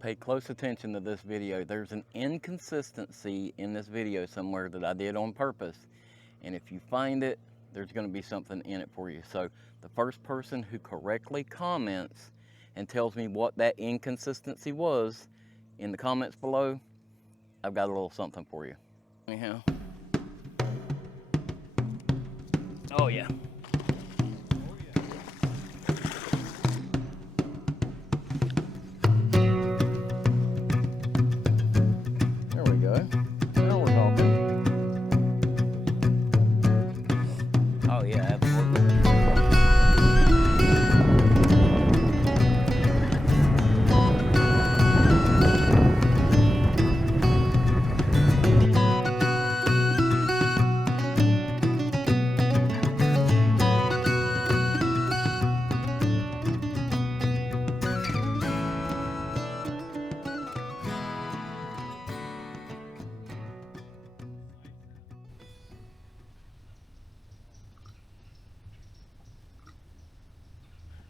Pay close attention to this video. There's an inconsistency in this video somewhere that I did on purpose. And if you find it, there's going to be something in it for you. So the first person who correctly comments and tells me what that inconsistency was in the comments below, I've got a little something for you. Anyhow. Oh yeah. There we go. Now we're talking. Oh yeah, absolutely.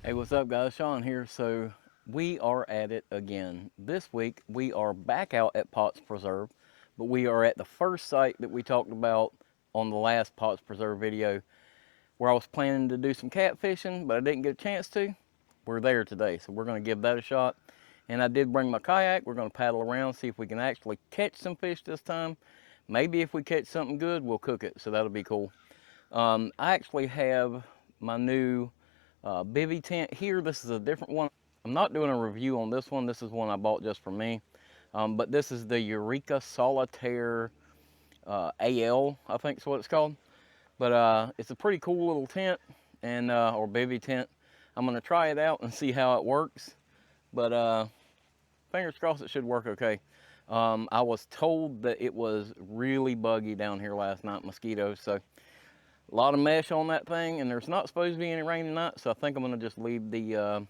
Hey, what's up guys? Sean here. So we are at it again. This week we are back out at Potts Preserve, but we are at the first site that we talked about on the last Potts Preserve video where I was planning to do some catfishing, but I didn't get a chance to. We're there today, so we're going to give that a shot. And I did bring my kayak. We're going to paddle around, see if we can actually catch some fish this time. Maybe if we catch something good, we'll cook it, so that'll be cool. I actually have my new Bivy tent here. This is a different one. I'm not doing a review on this one. This is one I bought just for me. But this is the Eureka Solitaire AL, I think is what it's called. But it's a pretty cool little tent, and or Bivy tent. I'm gonna try it out and see how it works. But fingers crossed it should work okay. I was told that it was really buggy down here last night, mosquitoes. So a lot of mesh on that thing, and there's not supposed to be any rain tonight, so I think I'm gonna just leave the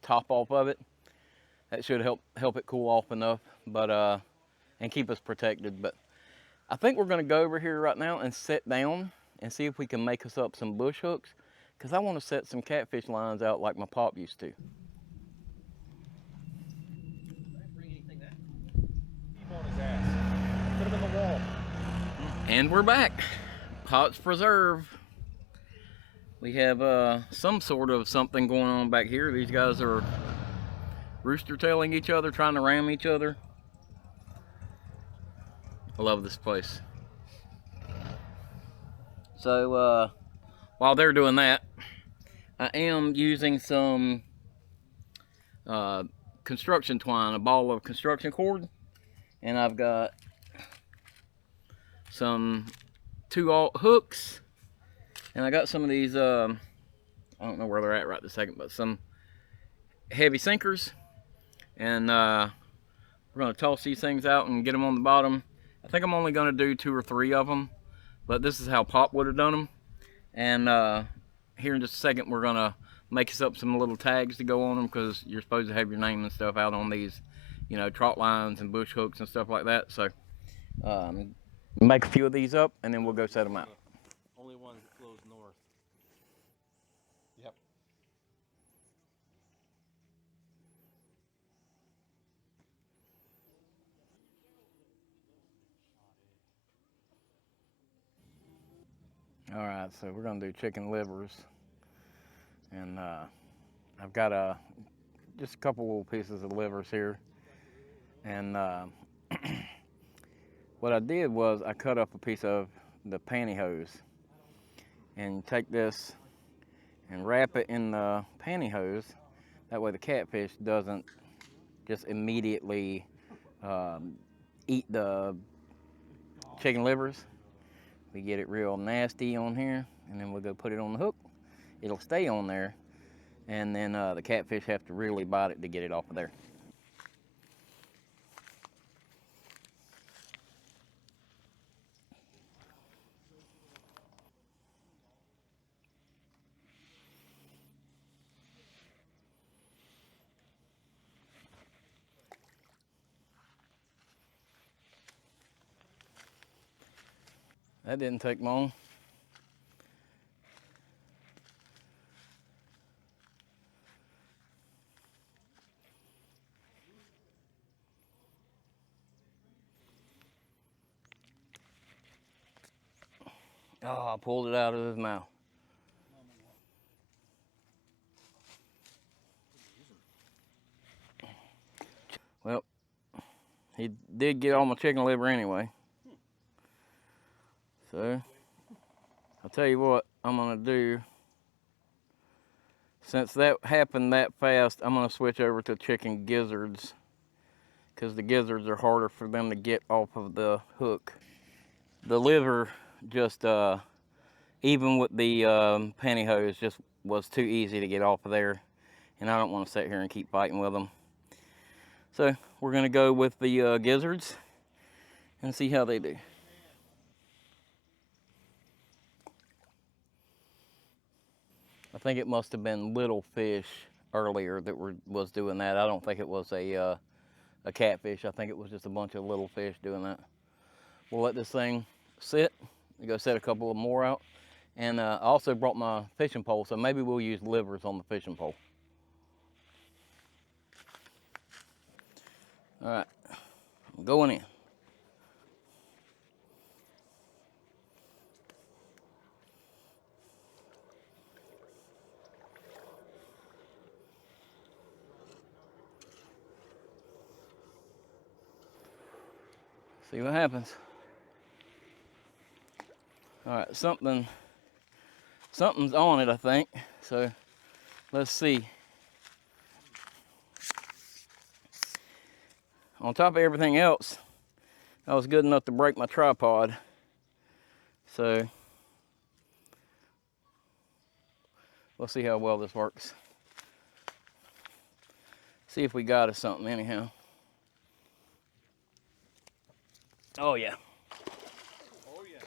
top off of it. That should help it cool off enough, but and keep us protected. But I think we're gonna go over here right now and sit down and see if we can make us up some bush hooks, because I want to set some catfish lines out like my pop used to. And we're back. Potts Preserve. We have some sort of something going on back here. These guys are rooster tailing each other, trying to ram each other. I love this place. So while they're doing that, I am using some construction twine, a ball of construction cord, and I've got some 2/0 hooks, and I got some of these I don't know where they're at right this second, but some heavy sinkers, and we're going to toss these things out and get them on the bottom. I think I'm only going to do 2 or 3 of them, but this is how Pop would have done them. And here in just a second we're going to make us up some little tags to go on them, because you're supposed to have your name and stuff out on these, you know, trot lines and bush hooks and stuff like that. So make a few of these up, and then we'll go set them out. Only one that flows north. Yep. All right, so we're gonna do chicken livers, and I've got just a couple little pieces of livers here, and what I did was I cut up a piece of the pantyhose, and take this and wrap it in the pantyhose. That way the catfish doesn't just immediately eat the chicken livers. We get it real nasty on here, and then we'll go put it on the hook. It'll stay on there, and then the catfish have to really bite it to get it off of there. That didn't take long. Oh, I pulled it out of his mouth. Well, he did get all my chicken liver anyway. So, I'll tell you what I'm gonna do. Since that happened that fast, I'm gonna switch over to chicken gizzards, because the gizzards are harder for them to get off of the hook. The liver just, even with the pantyhose, just was too easy to get off of there, and I don't want to sit here and keep fighting with them. So we're gonna go with the gizzards and see how they do. I think it must have been little fish earlier that was doing that. I don't think it was a catfish. I think it was just a bunch of little fish doing that. We'll let this thing sit. We go set a couple of more out. And I also brought my fishing pole, so maybe we'll use livers on the fishing pole. All right, I'm going in. See what happens. All right, something's on it, I think. So let's see. On top of everything else, I was good enough to break my tripod. So we'll see how well this works. See if we got us something anyhow. Oh yeah. Oh yeah.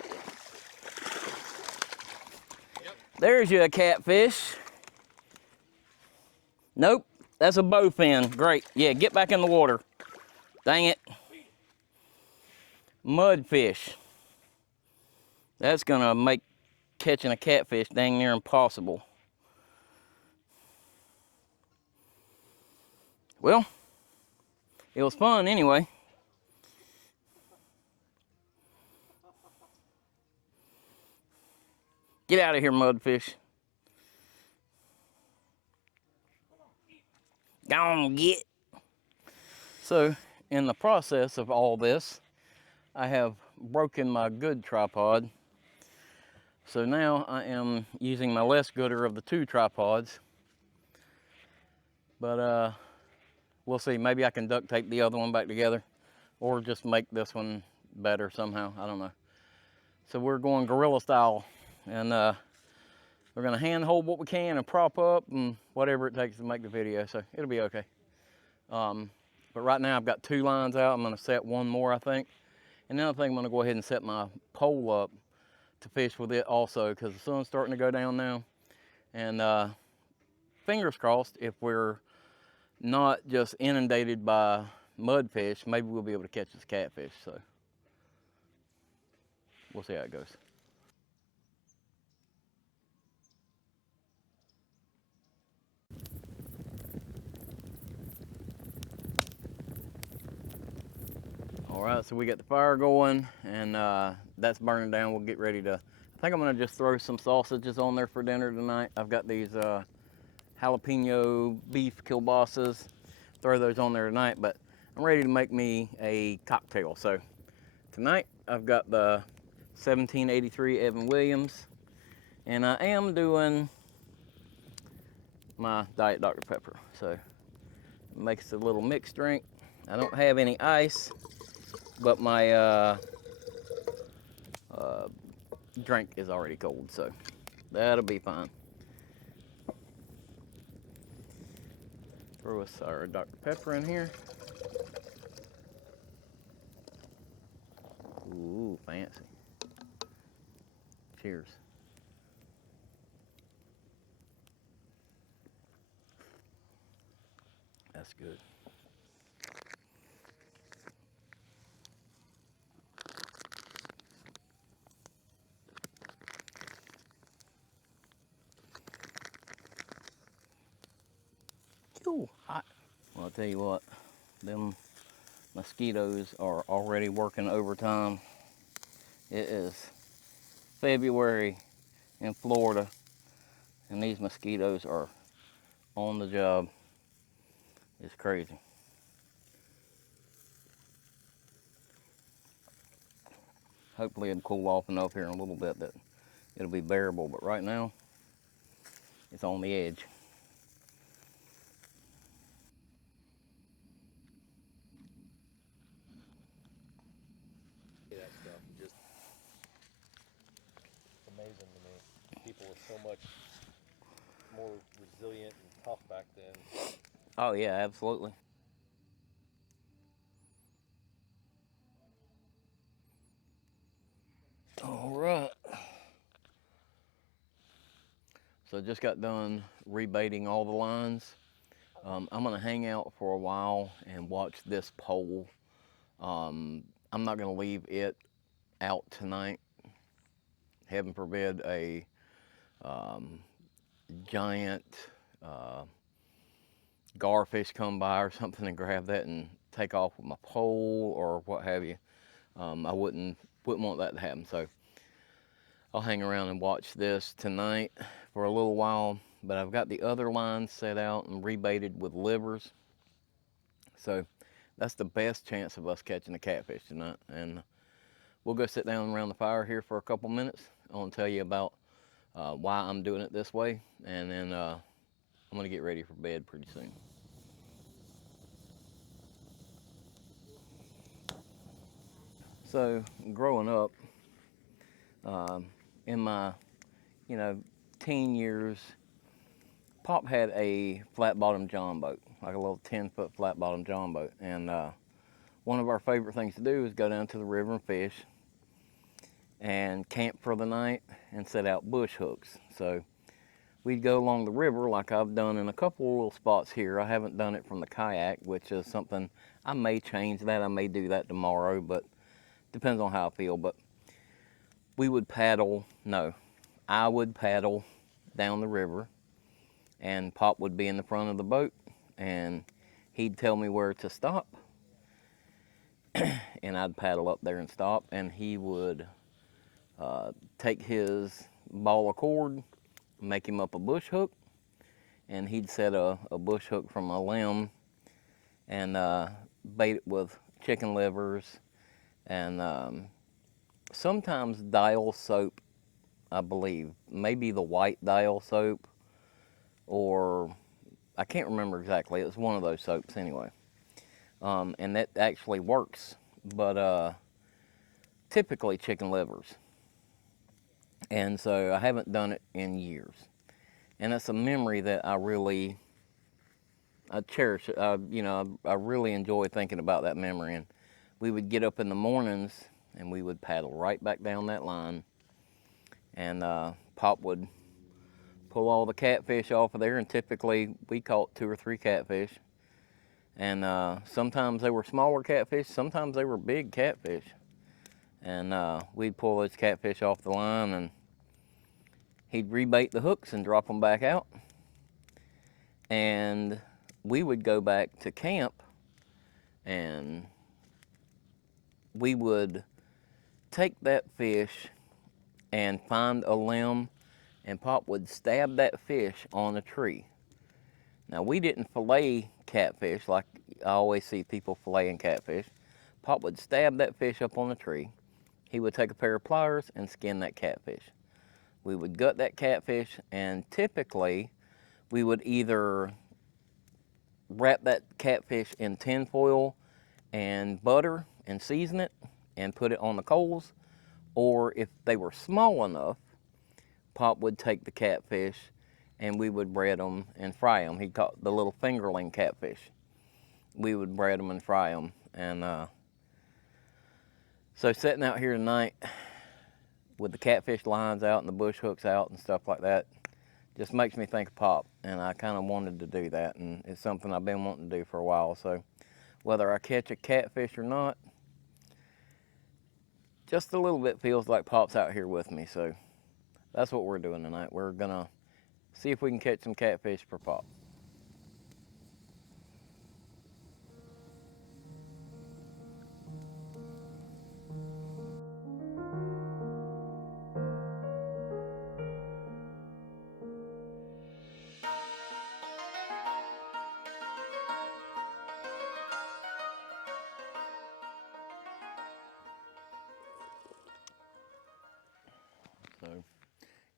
Yep. There's you a catfish. Nope, that's a bowfin. Great. Yeah, get back in the water. Dang it. Mudfish. That's gonna make catching a catfish dang near impossible. Well, it was fun anyway. Get out of here, mudfish. Go on, get. So, in the process of all this, I have broken my good tripod. So now I am using my less gooder of the two tripods. But we'll see. Maybe I can duct tape the other one back together, or just make this one better somehow. I don't know. So we're going gorilla style, and we're gonna hand hold what we can and prop up and whatever it takes to make the video. So it'll be okay. But right now I've got 2 lines out. I'm gonna set one more, I think. And then I think I'm gonna go ahead and set my pole up to fish with it also, because the sun's starting to go down now. And fingers crossed, if we're not just inundated by mudfish, maybe we'll be able to catch this catfish. So we'll see how it goes. All right, so we got the fire going, and that's burning down. We'll get ready to, I think I'm gonna just throw some sausages on there for dinner tonight. I've got these jalapeno beef kielbasa's. Throw those on there tonight, but I'm ready to make me a cocktail. So tonight I've got the 1783 Evan Williams, and I am doing my Diet Dr. Pepper. So it makes a little mixed drink. I don't have any ice, but my drink is already cold, so that'll be fine. Throw us our Dr. Pepper in here. Ooh, fancy. Cheers. That's good. Ooh, hot. Well, I'll tell you what, them mosquitoes are already working overtime. It is February in Florida, and these mosquitoes are on the job. It's crazy. Hopefully it'll cool off enough here in a little bit that it'll be bearable, but right now it's on the edge. That stuff is just amazing to me. People were so much more resilient and tough back then. Oh yeah, absolutely. All right. So just got done rebaiting all the lines. I'm gonna hang out for a while and watch this pole. I'm not gonna leave it out tonight. Heaven forbid a um, giant garfish come by or something and grab that and take off with my pole or what have you. I wouldn't want that to happen. So I'll hang around and watch this tonight for a little while. But I've got the other lines set out and rebaited with livers. So that's the best chance of us catching a catfish tonight. And we'll go sit down around the fire here for a couple minutes. I want to tell you about why I'm doing it this way. And then I'm going to get ready for bed pretty soon. So growing up, in my, teen years, Pop had a flat-bottom john boat, like a little 10-foot flat-bottom john boat. And one of our favorite things to do is go down to the river and fish and camp for the night and set out bush hooks. So we'd go along the river like I've done in a couple of little spots here. I haven't done it from the kayak, which is something I may change that. I may do that tomorrow, but depends on how I feel. But I would paddle down the river, and Pop would be in the front of the boat, and he'd tell me where to stop, and I'd paddle up there and stop, and he would take his ball of cord, make him up a bush hook, and he'd set a bush hook from a limb and bait it with chicken livers and sometimes dial soap, I believe. Maybe the white dial soap, or I can't remember exactly. It was one of those soaps anyway. And that actually works, but typically chicken livers. And so I haven't done it in years. And it's a memory that I cherish. I really enjoy thinking about that memory. And we would get up in the mornings and we would paddle right back down that line. And Pop would pull all the catfish off of there. And typically we caught 2 or 3 catfish. And sometimes they were smaller catfish, sometimes they were big catfish. And we'd pull those catfish off the line, and he'd rebait the hooks and drop them back out. And we would go back to camp, and we would take that fish and find a limb, and Pop would stab that fish on a tree. Now, we didn't fillet catfish like I always see people filleting catfish. Pop would stab that fish up on a tree. He would take a pair of pliers and skin that catfish. We would gut that catfish, and typically we would either wrap that catfish in tin foil and butter and season it and put it on the coals, or if they were small enough, Pop would take the catfish and we would bread them and fry them. He caught the little fingerling catfish. We would bread them and fry them. And so sitting out here tonight with the catfish lines out and the bush hooks out and stuff like that just makes me think of Pop. And I kind of wanted to do that, and it's something I've been wanting to do for a while. So whether I catch a catfish or not, just a little bit feels like Pop's out here with me. So that's what we're doing tonight. We're gonna see if we can catch some catfish for Pop.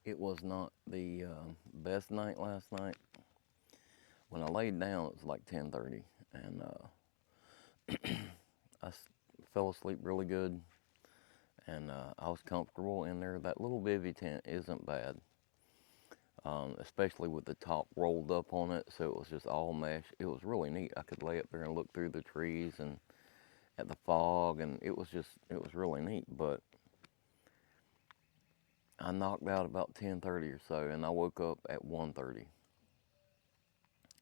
It was not the best night last night. When I laid down, it was like 10:30, and fell asleep really good, and I was comfortable in there. That little bivy tent isn't bad, especially with the top rolled up on it, so it was just all mesh. It was really neat. I could lay up there and look through the trees and at the fog, and it was really neat. But I knocked out about 10:30 or so, and I woke up at 1:30,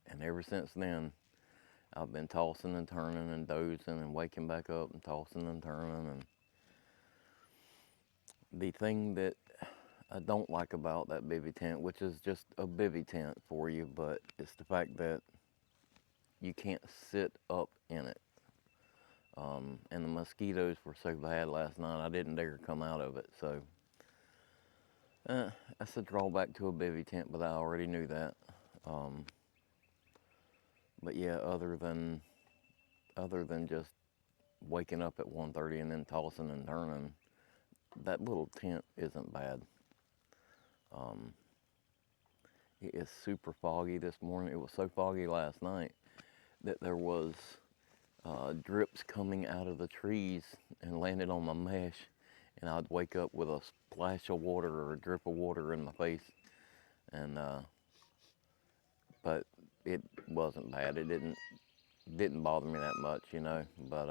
and ever since then I've been tossing and turning and dozing and waking back up and tossing and turning. And the thing that I don't like about that bivy tent, which is just a bivy tent for you, but it's the fact that you can't sit up in it. And the mosquitoes were so bad last night, I didn't dare come out of it. So that's a drawback to a bivy tent, but I already knew that. But yeah, other than just waking up at 1:30 and then tossing and turning, that little tent isn't bad. It is super foggy this morning. It was so foggy last night that there was drips coming out of the trees and landed on my mesh, and I'd wake up with a splash of water or a drip of water in my face. And but it wasn't bad. It didn't bother me that much, you know. But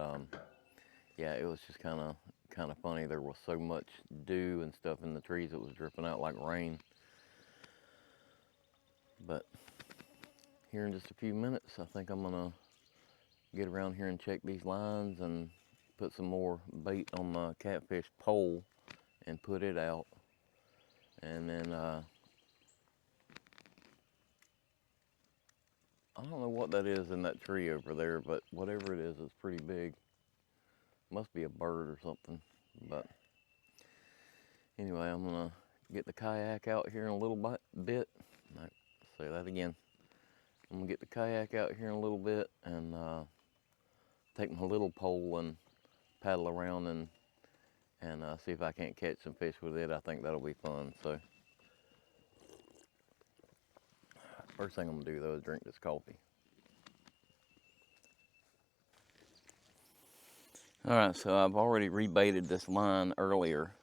yeah, it was just kind of funny. There was so much dew and stuff in the trees, it was dripping out like rain. But here in just a few minutes, I think I'm gonna get around here and check these lines and put some more bait on my catfish pole and put it out. And then I don't know what that is in that tree over there, but whatever it is, it's pretty big. Must be a bird or something. But anyway, I'm gonna get the kayak out here in a little bit. No, say that again. I'm gonna get the kayak out here in a little bit and take my little pole and paddle around and see if I can't catch some fish with it. I think that'll be fun. So first thing I'm gonna do though is drink this coffee. All right, so I've already rebaited this line earlier,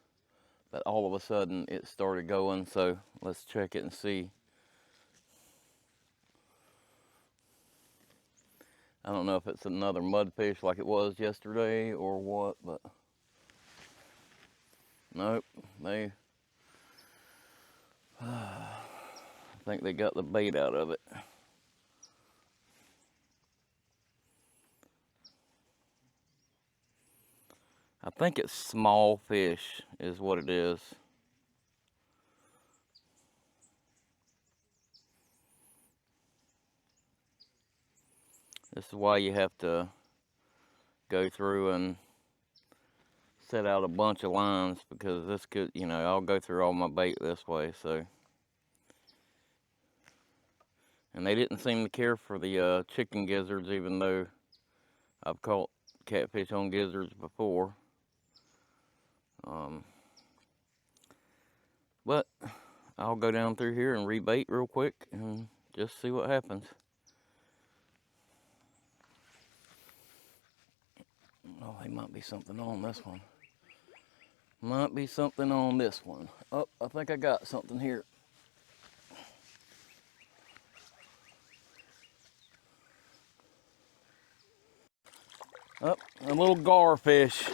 but all of a sudden it started going. So let's check it and see. I don't know if it's another mudfish like it was yesterday or what, but nope, I think they got the bait out of it. I think it's small fish is what it is. This is why you have to go through and set out a bunch of lines, because this could, you know, I'll go through all my bait this way, so. And they didn't seem to care for the chicken gizzards, even though I've caught catfish on gizzards before. But I'll go down through here and rebait real quick and just see what happens. Oh, there might be something on this one. Might be something on this one. Oh, I think I got something here. Oh, a little garfish.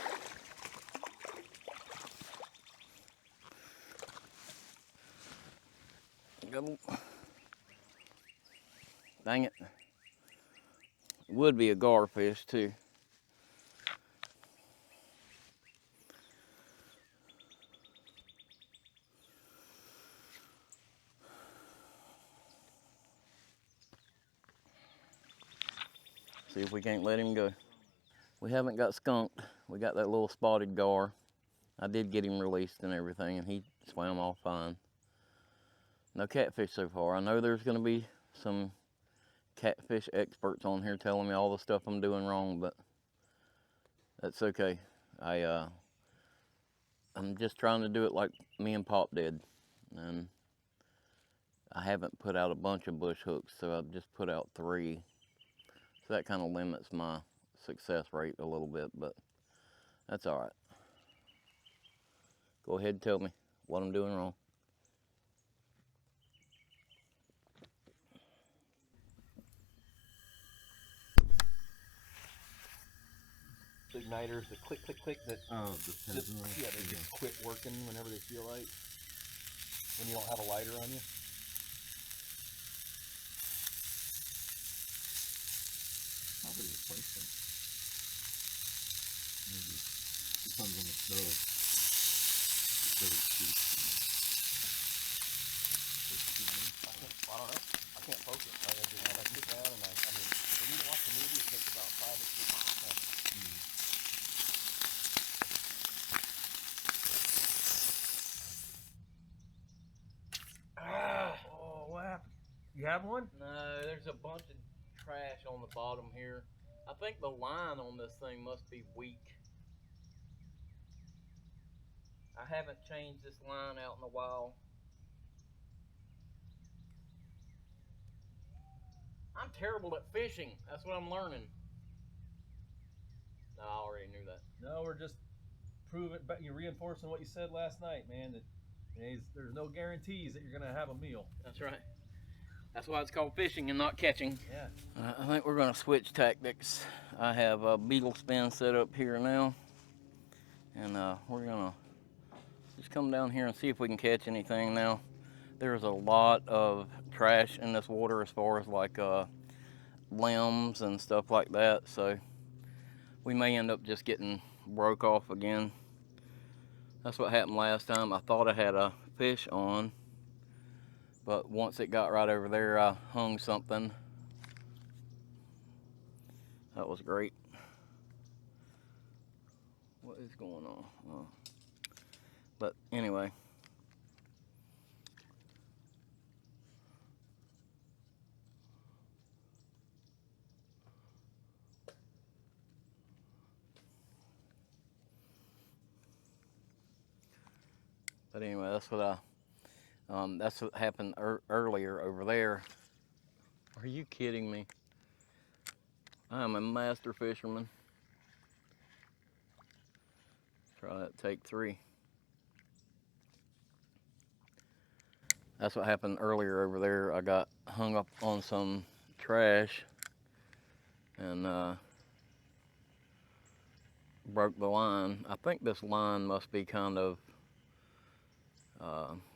Dang it. It would be a garfish too. See if we can't let him go. We haven't got skunked. We got that little spotted gar. I did get him released and everything, and he swam off fine. No catfish so far. I know there's going to be some catfish experts on here telling me all the stuff I'm doing wrong, but that's okay. I'm just trying to do it like me and Pop did. and I haven't put out a bunch of bush hooks, so I've just put out 3. So that kind of limits my success rate a little bit, but that's all right. Go ahead and tell me what I'm doing wrong. The igniters, the click, click, click, that just, yeah, they just quit working whenever they feel like. When you don't have a lighter on you. Probably replace them. Maybe. Depends on the stove. It's very cheap. I don't know. I can't focus. I sit down and I mean, for me to watch a movie, it takes about 5 or 6 minutes. Oh, what happened? You have one? No, there's a bunch of trash on the bottom here. I think the line on this thing must be weak. I haven't changed this line out in a while. I'm terrible at fishing. That's what I'm learning. No, I already knew that. No, we're just proving, but you're reinforcing what you said last night, man. That there's no guarantees that you're gonna have a meal. That's right. That's why it's called fishing and not catching. Yeah. I think we're gonna switch tactics. I have a beetle spin set up here now, and we're gonna just come down here and see if we can catch anything now. There's a lot of trash in this water as far as like limbs and stuff like that, so we may end up just getting broke off again. That's what happened last time. I thought I had a fish on, but once it got right over there, I hung something. That was great. What is going on? Oh. But anyway. But anyway, that's what happened earlier over there. Are you kidding me? I'm a master fisherman. Try that, take 3. That's what happened earlier over there. I got hung up on some trash and broke the line. I think this line must be kind of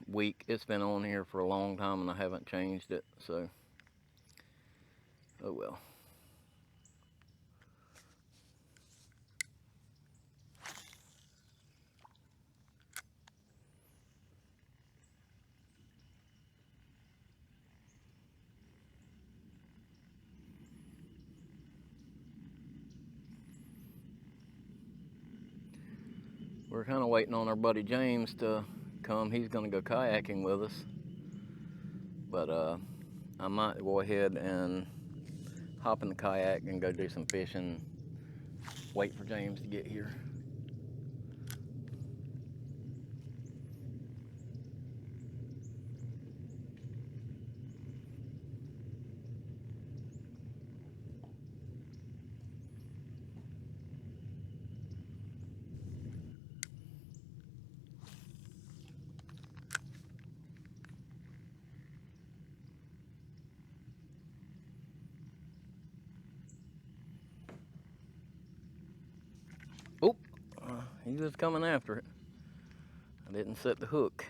weak. It's been on here for a long time and I haven't changed it, so oh well. We're kind of waiting on our buddy James to come. He's going to go kayaking with us. But I might go ahead and hop in the kayak and go do some fishing. Wait for James to get here. He was coming after it. I didn't set the hook.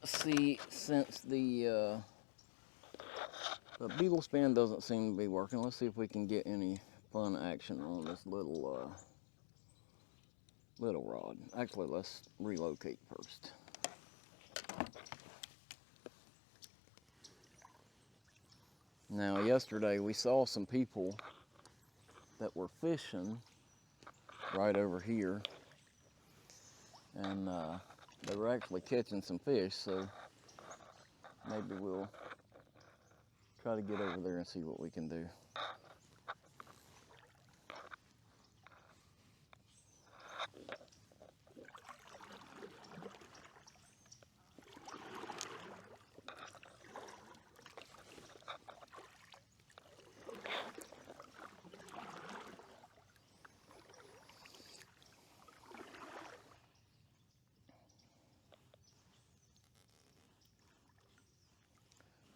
let's see, since the beetle spin doesn't seem to be working, let's see if we can get any fun action on this little rod. Actually, let's relocate first. Now, yesterday we saw some people that were fishing right over here, and they were actually catching some fish, so maybe we'll try to get over there and see what we can do.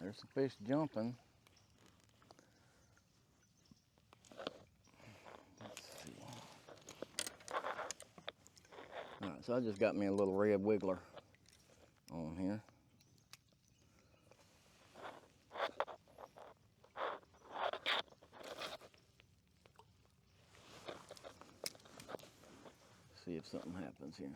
There's some fish jumping. Let's see. All right, so I just got me a little red wiggler on here. See if something happens here.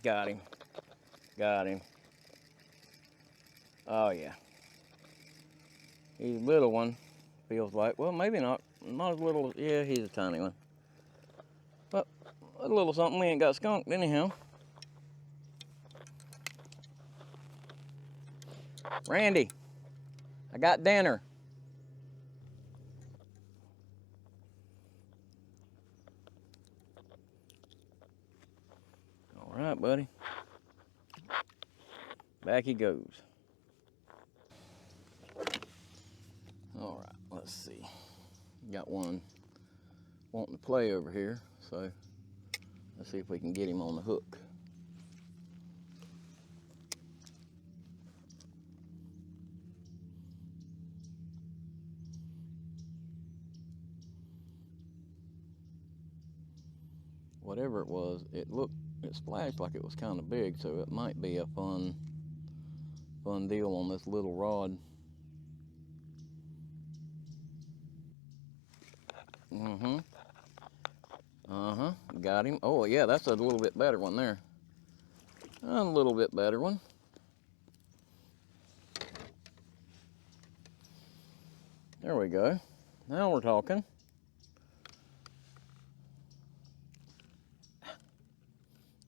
Got him. Got him. Oh yeah. He's a little one, feels like. Well, maybe not. Not as little. Yeah, he's a tiny one. But a little something we ain't got skunked anyhow. Randy, I got dinner. All right, buddy. Back he goes. All right, let's see. Got one wanting to play over here, so let's see if we can get him on the hook. Whatever it was, it splashed like it was kind of big, so it might be a fun deal on this little rod. Got him. Oh yeah, that's a little bit better one there. A little bit better one. There we go. Now we're talking.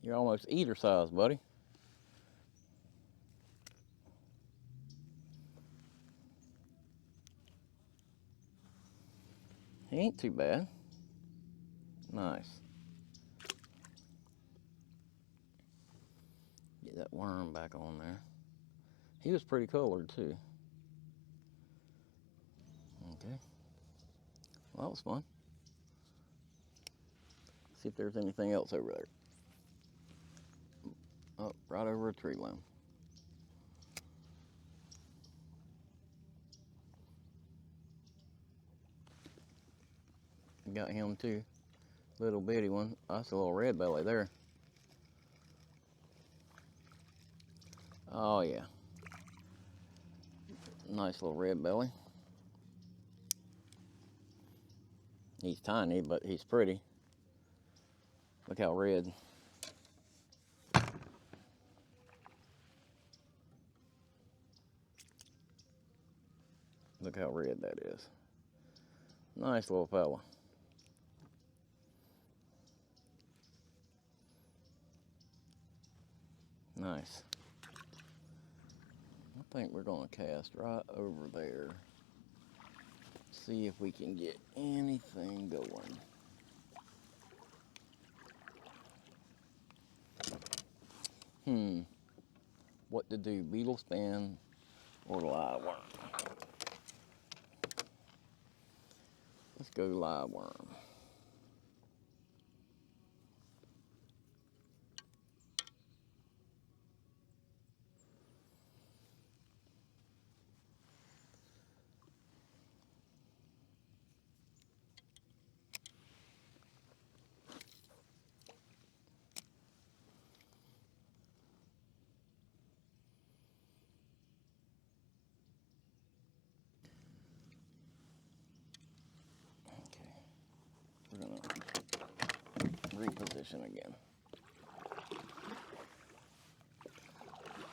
You're almost eater size, buddy. He ain't too bad. Nice. Get that worm back on there. He was pretty colored too. Okay. Well, that was fun. See if there's anything else over there. Oh, right over a tree limb. Got him too. Little bitty one. That's a little red belly there. Oh yeah. Nice little red belly. He's tiny, but he's pretty. Look how red. Look how red that is. Nice little fella. Nice. I think we're gonna cast right over there. see if we can get anything going. What to do, beetle span or live worm? Let's go live worm. We're gonna reposition again.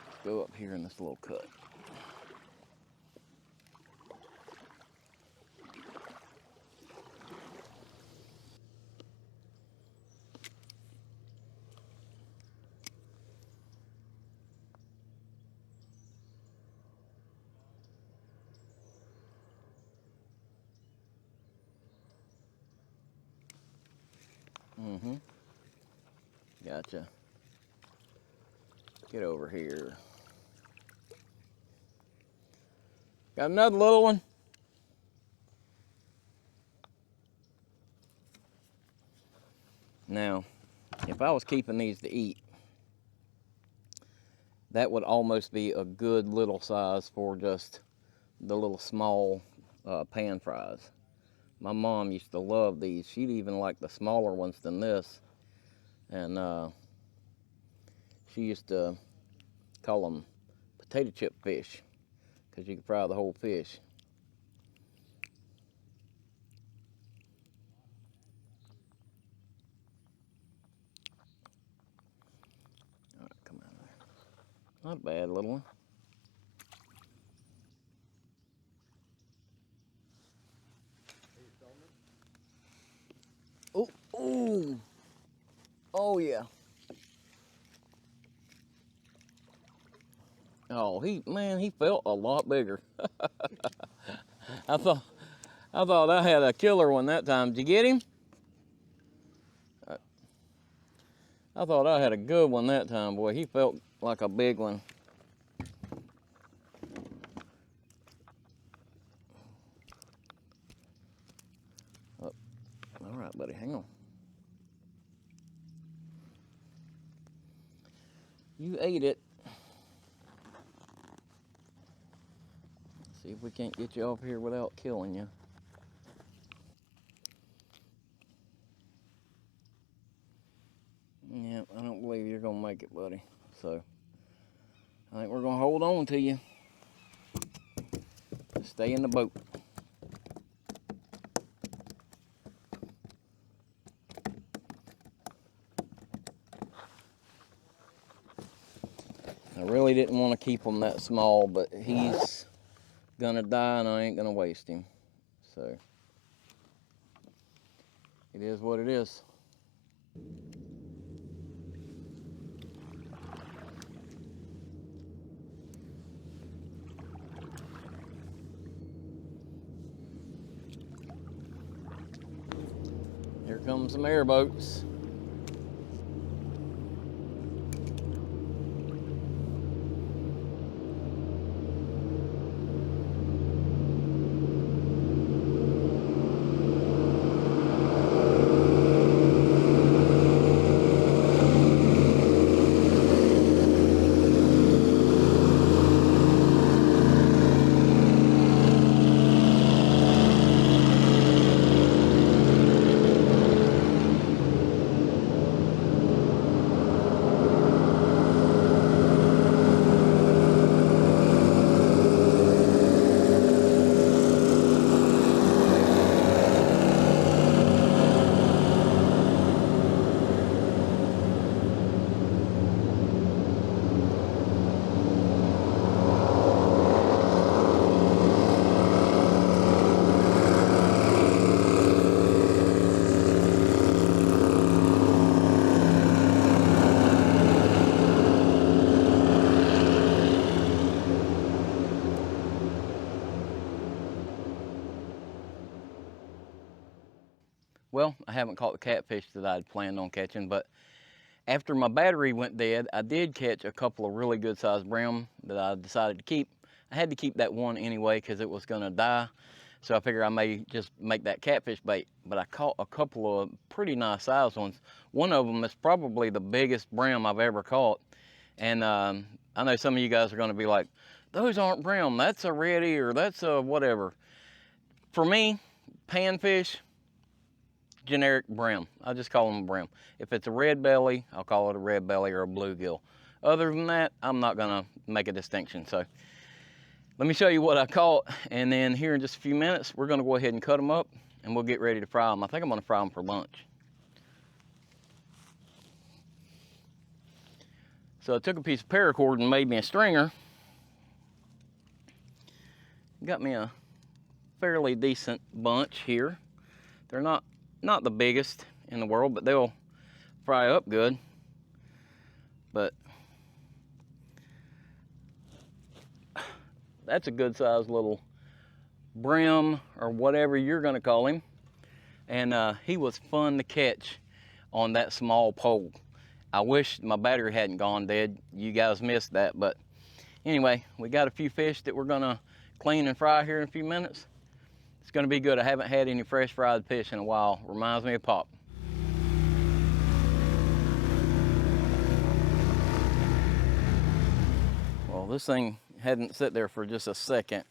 Let's go up here in this little cut. Gotcha. Get over here. Got another little one? Now, if I was keeping these to eat, that would almost be a good little size for just the little small pan fries. My mom used to love these. She'd even like the smaller ones than this. And she used to call them potato chip fish because you could fry the whole fish. All right, come out there. Not a bad little one. Oh, oh, oh yeah. Oh, he felt a lot bigger. I thought I had a killer one that time. Did you get him? I thought I had a good one that time, boy. He felt like a big one. Oh, all right, buddy, hang on. You ate it. See if we can't get you off here without killing you. Yeah, I don't believe you're gonna make it, buddy. So, I think we're gonna hold on to you. Stay in the boat. I really didn't want to keep him that small, but he's gonna die and I ain't gonna waste him. So, it is what it is. Here comes some airboats. well, I haven't caught the catfish that I'd planned on catching, but after my battery went dead, I did catch a couple of really good sized brim that I decided to keep. I had to keep that one anyway because it was gonna die. So I figured I may just make that catfish bait, but I caught a couple of pretty nice sized ones. One of them is probably the biggest brim I've ever caught. And I know some of you guys are gonna be like, those aren't brim, that's a reddy or that's a whatever. For me, panfish, generic brim. I just call them a brim. If it's a red belly, I'll call it a red belly or a bluegill. Other than that, I'm not gonna make a distinction. So let me show you what I caught, and then here in just a few minutes, we're gonna go ahead and cut them up and we'll get ready to fry them. I think I'm gonna fry them for lunch. So I took a piece of paracord and made me a stringer. Got me a fairly decent bunch here. They're not the biggest in the world, but they'll fry up good. But that's a good sized little brim or whatever you're gonna call him. And he was fun to catch on that small pole. I wish my battery hadn't gone dead. You guys missed that, but anyway, we got a few fish that we're gonna clean and fry here in a few minutes. It's gonna be good. I haven't had any fresh fried fish in a while. Reminds me of Pop. Well, this thing hadn't sit there for just a second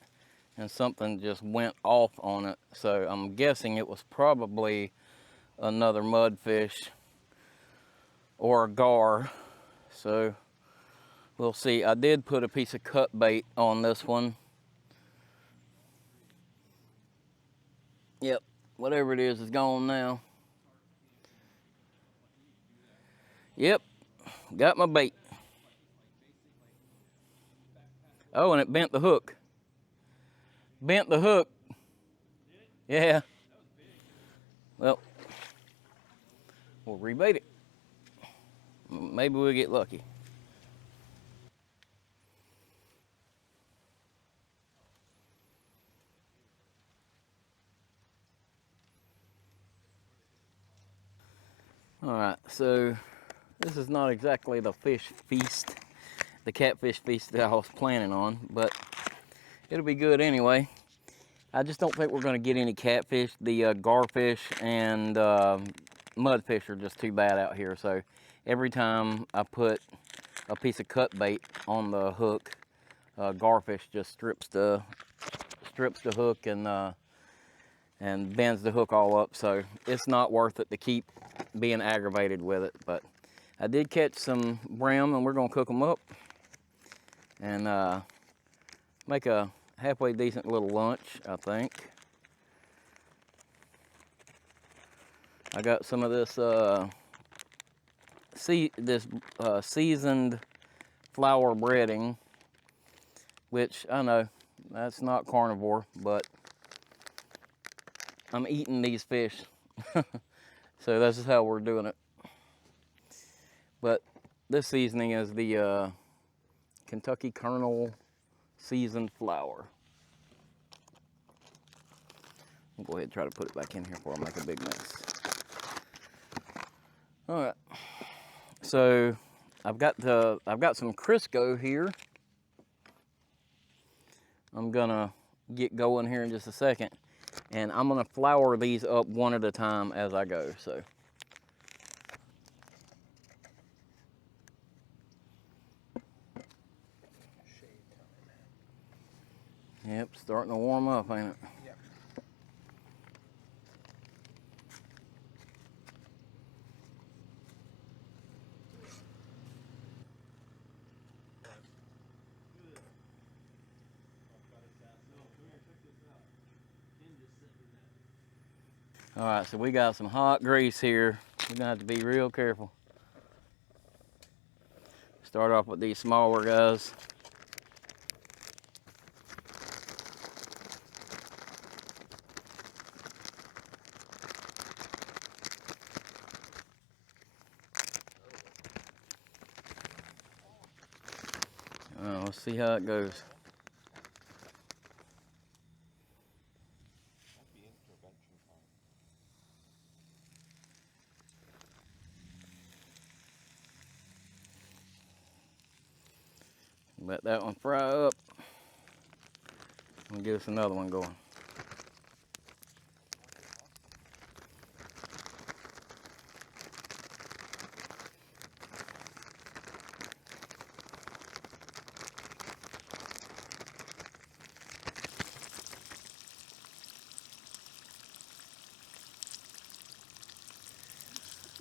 and something just went off on it. So I'm guessing it was probably another mudfish or a gar. So we'll see. I did put a piece of cut bait on this one. Yep, whatever it is gone now. Yep, got my bait. Oh, and it bent the hook. Bent the hook. Yeah. Well, we'll rebait it. Maybe we'll get lucky. All right, so this is not exactly the fish feast, the catfish feast that I was planning on, but it'll be good anyway. I just don't think we're gonna get any catfish. The garfish and mudfish are just too bad out here. So every time I put a piece of cut bait on the hook, garfish just strips the hook and bends the hook all up. So it's not worth it to keep being aggravated with it. But I did catch some brim and we're gonna cook them up and make a halfway decent little lunch, I think. I got some of this seasoned flour breading, which I know that's not carnivore, but I'm eating these fish. So this is how we're doing it. But this seasoning is the Kentucky Colonel seasoned flour. I'll go ahead and try to put it back in here before I make a big mess. All right. So I've got some Crisco here. I'm gonna get going here in just a second, and I'm gonna flour these up one at a time as I go. So. Yep, starting to warm up, ain't it? Yep. All right, so we got some hot grease here. We're gonna have to be real careful. Start off with these smaller guys. Let's see how it goes. Let that one fry up. And give us another one going.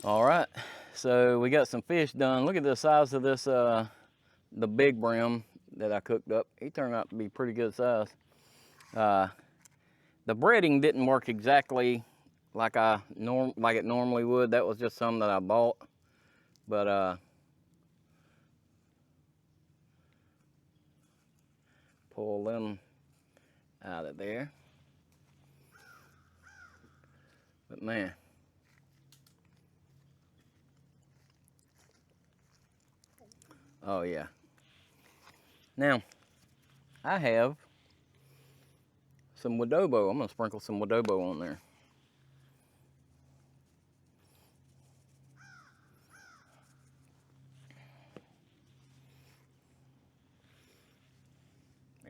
All right, so we got some fish done. Look at the size of this, the big brim that I cooked up. He turned out to be pretty good size. The breading didn't work exactly like it normally would. That was just some that I bought. But pull them out of there. But man. Oh yeah. Now, I have some adobo. I'm gonna sprinkle some adobo on there.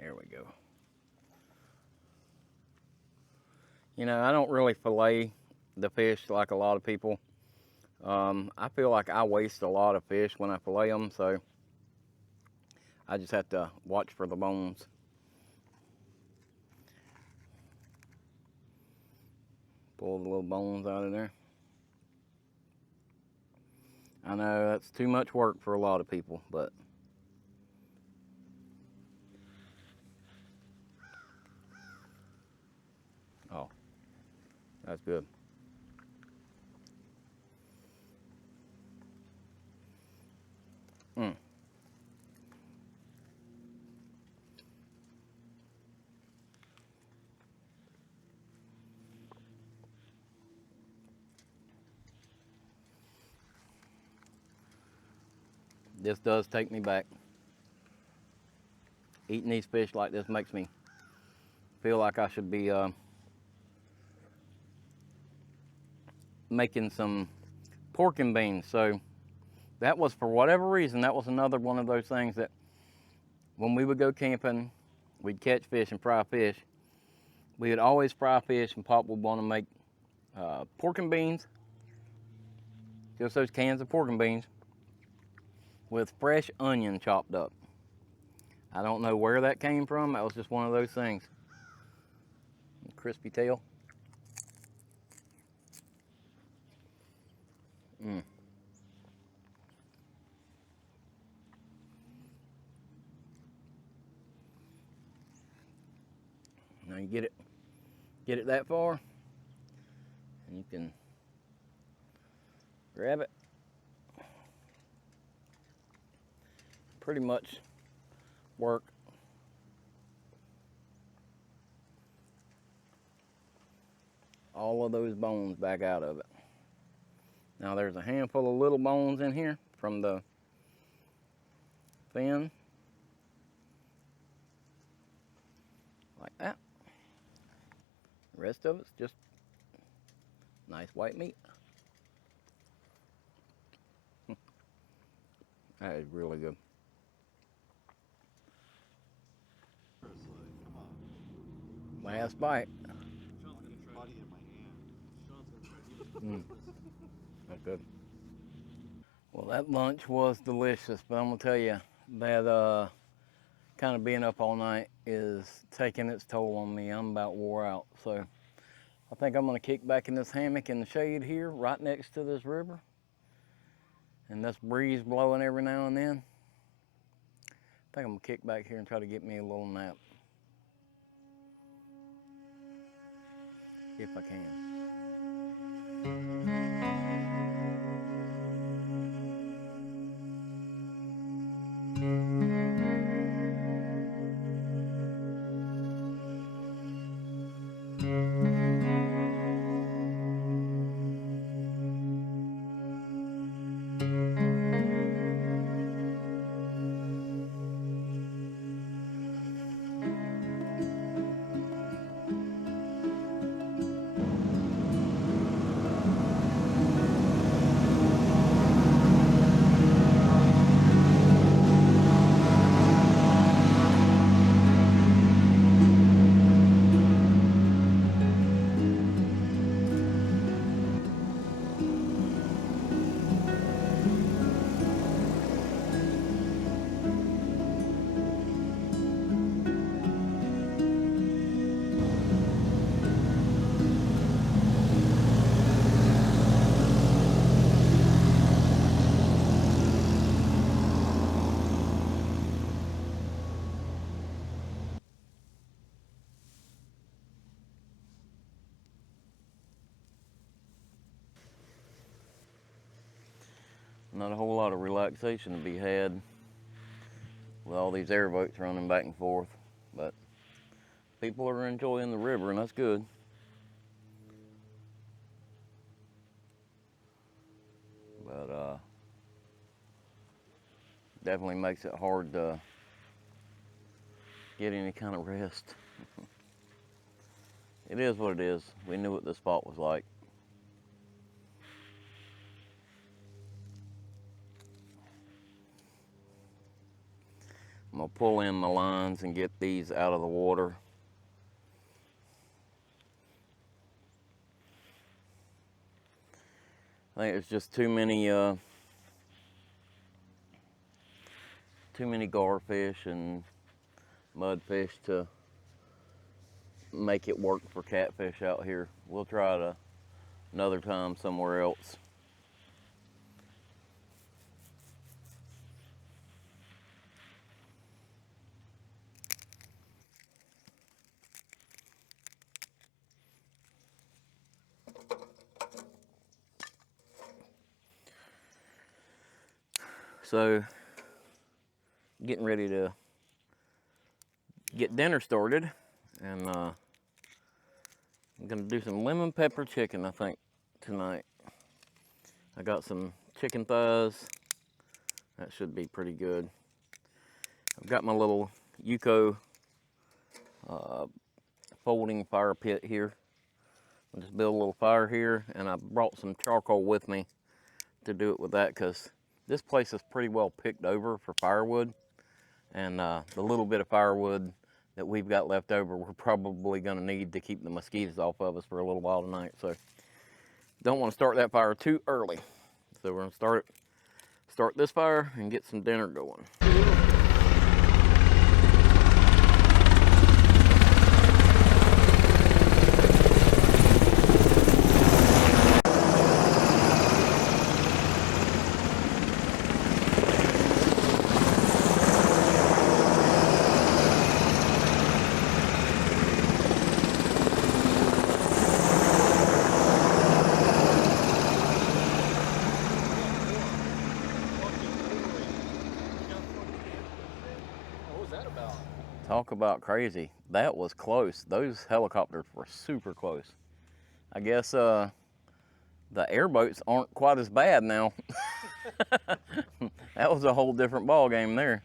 There we go. You know, I don't really fillet the fish like a lot of people. I feel like I waste a lot of fish when I fillet them, so I just have to watch for the bones. Pull the little bones out of there. I know that's too much work for a lot of people, but oh, that's good. This does take me back. Eating these fish like this makes me feel like I should be making some pork and beans. So that was, for whatever reason, that was another one of those things that when we would go camping, we'd catch fish and fry fish. We would always fry fish, and Pop would want to make pork and beans, just those cans of pork and beans, with fresh onion chopped up. I don't know where that came from. That was just one of those things. Crispy tail. Now you get it that far, and you can grab it. Pretty much work all of those bones back out of it. Now there's a handful of little bones in here from the fin, like that. The rest of it's just nice white meat. That is really good. Last bite. That's good. Well, that lunch was delicious, but I'm gonna tell you that kind of being up all night is taking its toll on me. I'm about wore out, so I think I'm gonna kick back in this hammock in the shade here, right next to this river, and this breeze blowing every now and then. I think I'm gonna kick back here and try to get me a little nap, if I can. Not a whole lot of relaxation to be had with all these airboats running back and forth, but people are enjoying the river, and that's good. But definitely makes it hard to get any kind of rest. It is what it is. We knew what this spot was like. I'm gonna pull in my lines and get these out of the water. I think it's just too many garfish and mudfish to make it work for catfish out here. We'll try it another time somewhere else. So, getting ready to get dinner started, and I'm gonna do some lemon pepper chicken, I think, tonight. I got some chicken thighs. That should be pretty good. I've got my little Yuko folding fire pit here. I'll just build a little fire here, and I brought some charcoal with me to do it with that, because this place is pretty well picked over for firewood, and the little bit of firewood that we've got left over, we're probably going to need to keep the mosquitoes off of us for a little while tonight. So don't want to start that fire too early. So we're going to start this fire and get some dinner going. Talk about crazy. That was close. Those helicopters were super close. I guess the airboats aren't quite as bad now. That was a whole different ball game there.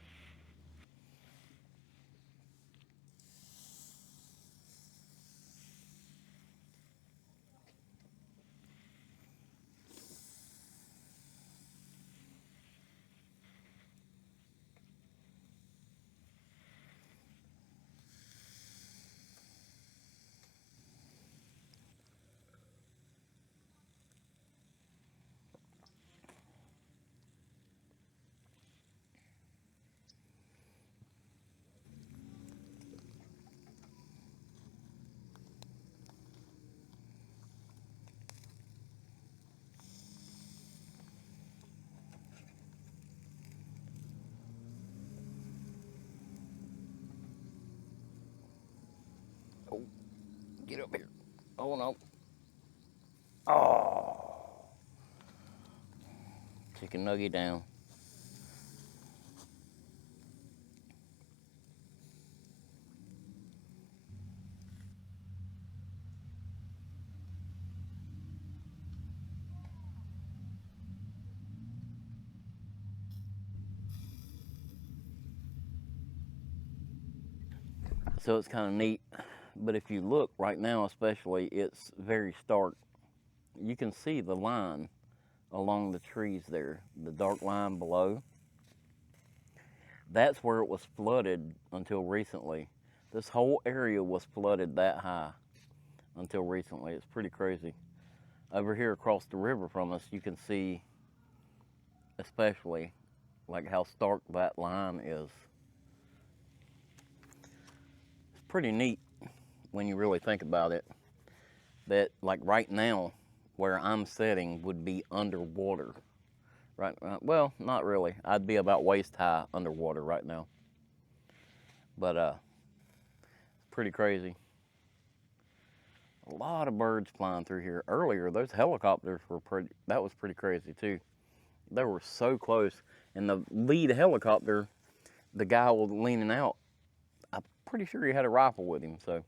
Oh, get up here. Oh no. Oh. Chicken nugget down. So it's kind of neat, but if you look right now especially, it's very stark. You can see the line along the trees there, the dark line below. That's where it was flooded until recently. This whole area was flooded that high until recently. It's pretty crazy. Over here across the river from us, you can see especially like how stark that line is. It's pretty neat when you really think about it, that like right now where I'm sitting would be underwater. Right, well, not really. I'd be about waist high underwater right now. But it's pretty crazy. A lot of birds flying through here. Earlier, those helicopters were that was pretty crazy too. they were so close. And the lead helicopter, the guy was leaning out. I'm pretty sure he had a rifle with him, so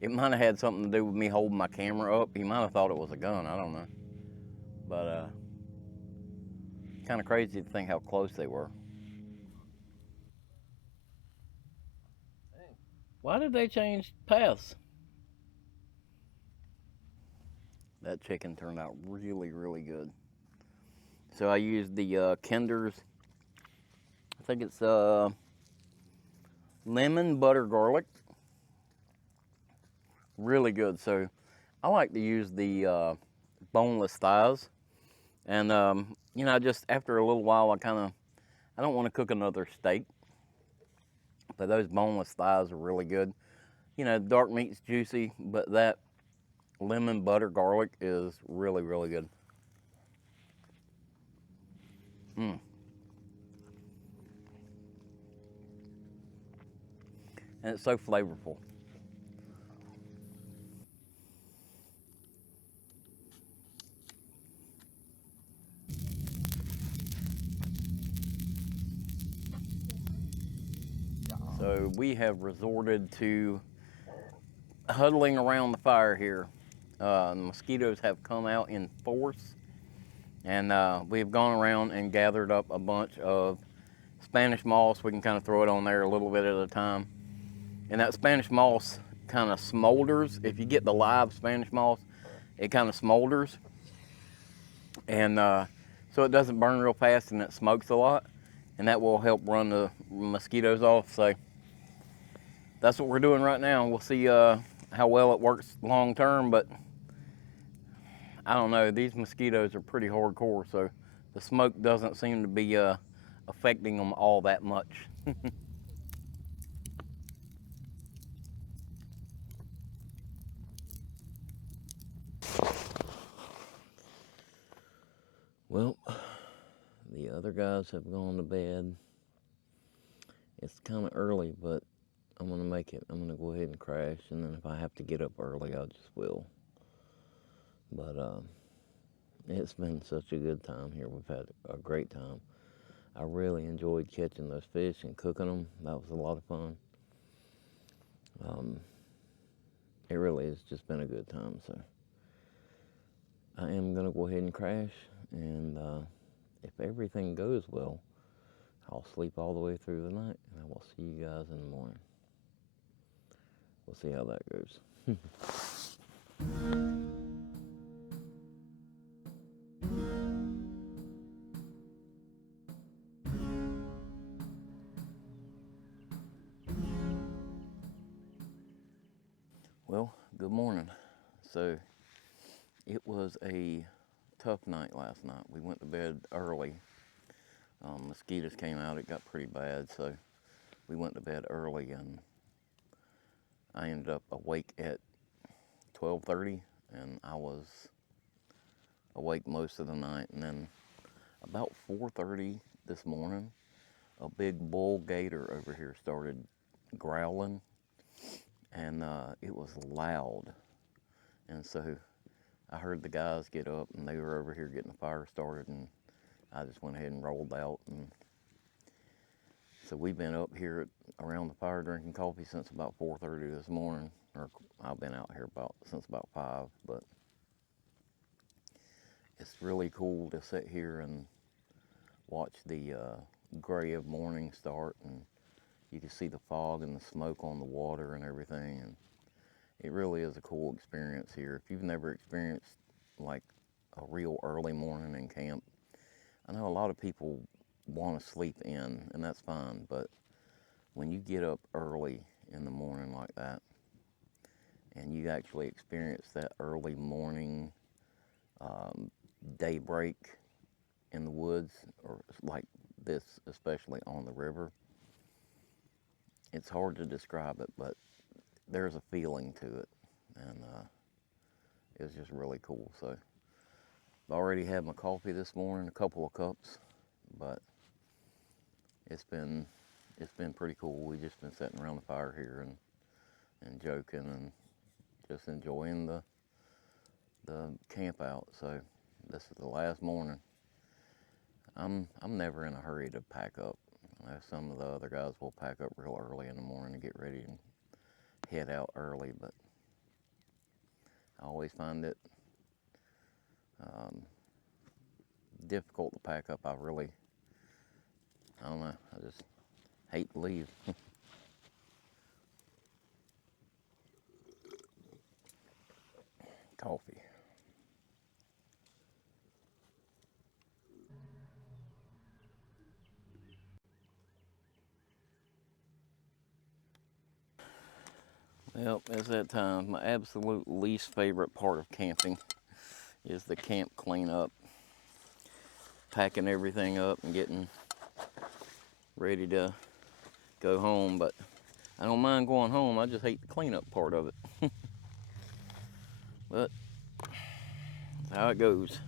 it might have had something to do with me holding my camera up. He might have thought it was a gun. I don't know, but kind of crazy to think how close they were. Why did they change paths? That chicken turned out really, really good. So I used the Kinder's, I think it's lemon butter garlic. Really good. So I like to use the boneless thighs. And, you know, just after a little while, I don't want to cook another steak. But those boneless thighs are really good. You know, dark meat's juicy, but that lemon butter garlic is really, really good. And it's so flavorful. So we have resorted to huddling around the fire here. The mosquitoes have come out in force, and we've gone around and gathered up a bunch of Spanish moss. We can kind of throw it on there a little bit at a time. And that Spanish moss kind of smolders. If you get the live Spanish moss, it kind of smolders. And so it doesn't burn real fast and it smokes a lot. And that will help run the mosquitoes off. So that's what we're doing right now. We'll see how well it works long term, but I don't know. These mosquitoes are pretty hardcore, so the smoke doesn't seem to be affecting them all that much. Well, the other guys have gone to bed. It's kind of early, but I'm gonna make it. I'm gonna go ahead and crash, and then if I have to get up early, I just will. But it's been such a good time here. We've had a great time. I really enjoyed catching those fish and cooking them. That was a lot of fun. It really has just been a good time. So I am gonna go ahead and crash, and if everything goes well, I'll sleep all the way through the night, and I will see you guys in the morning. We'll see how that goes. Well, good morning. So it was a tough night last night. We went to bed early. Mosquitoes came out. It got pretty bad, so we went to bed early, and I ended up awake at 12:30, and I was awake most of the night. And then about 4:30 this morning, a big bull gator over here started growling, and it was loud. And so I heard the guys get up, and they were over here getting the fire started, and I just went ahead and rolled out. And so we've been up here around the fire drinking coffee since about 4:30 this morning. Or I've been out here since about 5, but it's really cool to sit here and watch the gray of morning start, and you can see the fog and the smoke on the water and everything, and it really is a cool experience here. If you've never experienced like a real early morning in camp, I know a lot of people want to sleep in, and that's fine, but when you get up early in the morning like that, and you actually experience that early morning daybreak in the woods, or like this, especially on the river, it's hard to describe it, but there's a feeling to it, and it's just really cool. So I've already had my coffee this morning, a couple of cups, but it's been pretty cool. We've just been sitting around the fire here and joking and just enjoying the camp out. So This is the last morning. I'm never in a hurry to pack up. I know some of the other guys will pack up real early in the morning to get ready and head out early, but I always find it difficult to pack up. I don't know, I just hate to leave. Coffee. Well, it's that time. My absolute least favorite part of camping is the camp cleanup. Packing everything up and getting ready to go home, but I don't mind going home. I just hate the cleanup part of it. But that's how it goes.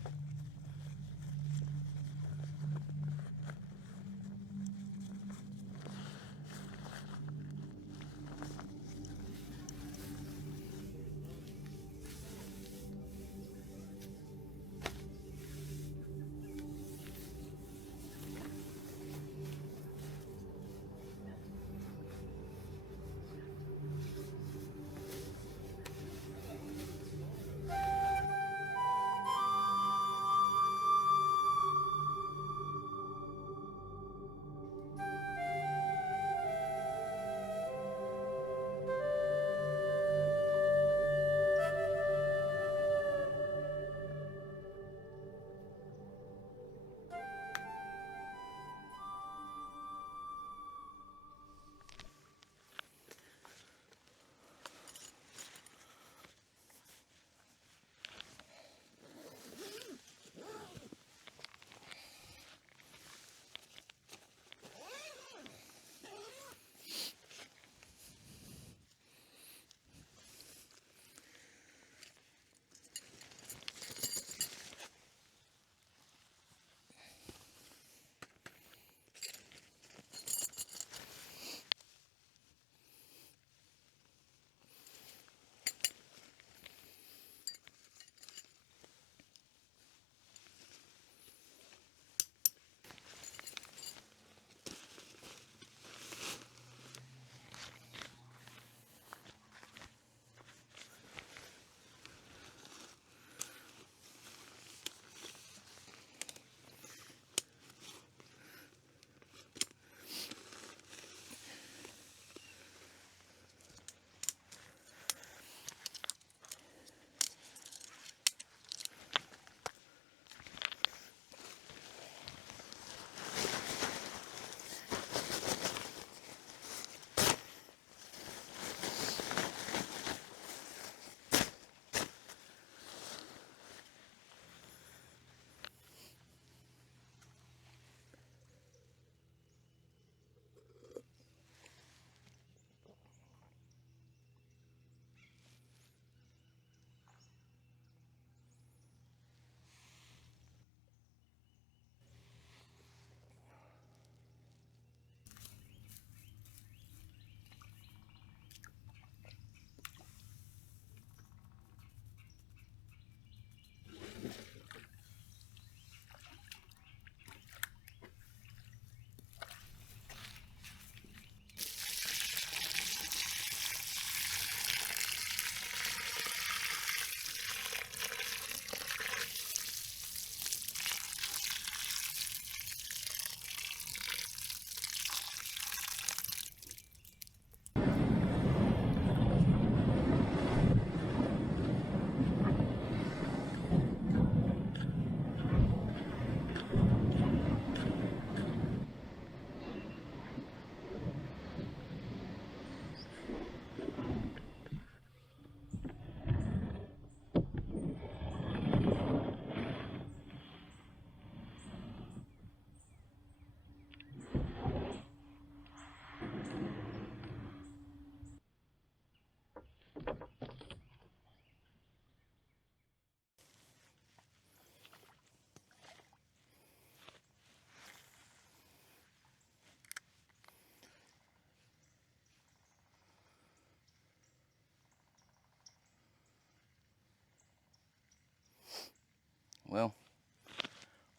Well,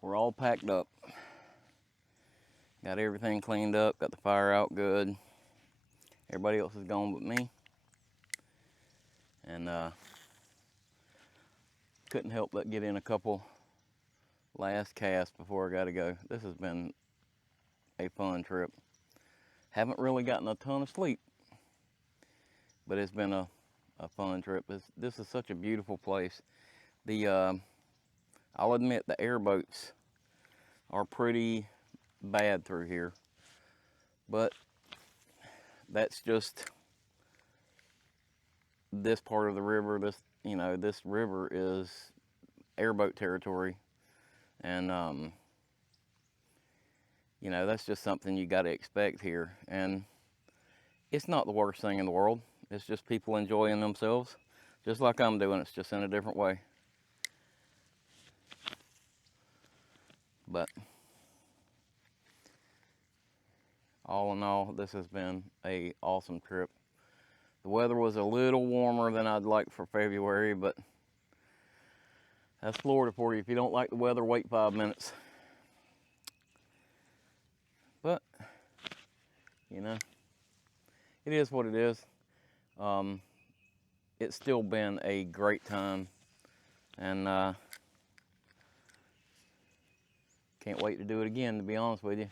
we're all packed up. Got everything cleaned up, got the fire out good. Everybody else is gone but me. And couldn't help but get in a couple last casts before I gotta go. This has been a fun trip. Haven't really gotten a ton of sleep, but it's been a fun trip. This is such a beautiful place. I'll admit the airboats are pretty bad through here, but that's just this part of the river. This river is airboat territory, and that's just something you got to expect here. And it's not the worst thing in the world. It's just people enjoying themselves, just like I'm doing. It's just in a different way. But all in all, this has been an awesome trip. The weather was a little warmer than I'd like for February, but that's Florida for you. If you don't like the weather, wait 5 minutes. But, it is what it is. It's still been a great time, and can't wait to do it again, to be honest with you.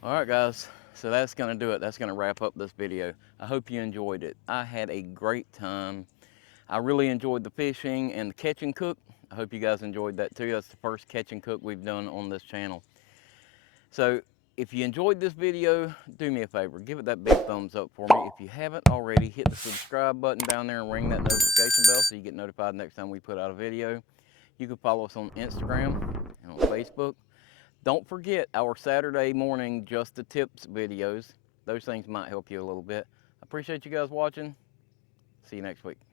All right, guys, so that's gonna do it. That's gonna wrap up this video. I hope you enjoyed it. I had a great time. I really enjoyed the fishing and the catch and cook. I hope you guys enjoyed that too. That's the first catch and cook we've done on this channel. So if you enjoyed this video, do me a favor, give it that big thumbs up for me. If you haven't already, hit the subscribe button down there and ring that notification bell so you get notified next time we put out a video. You can follow us on Instagram and on Facebook. Don't forget our Saturday morning Just the Tips videos. Those things might help you a little bit. I appreciate you guys watching. See you next week.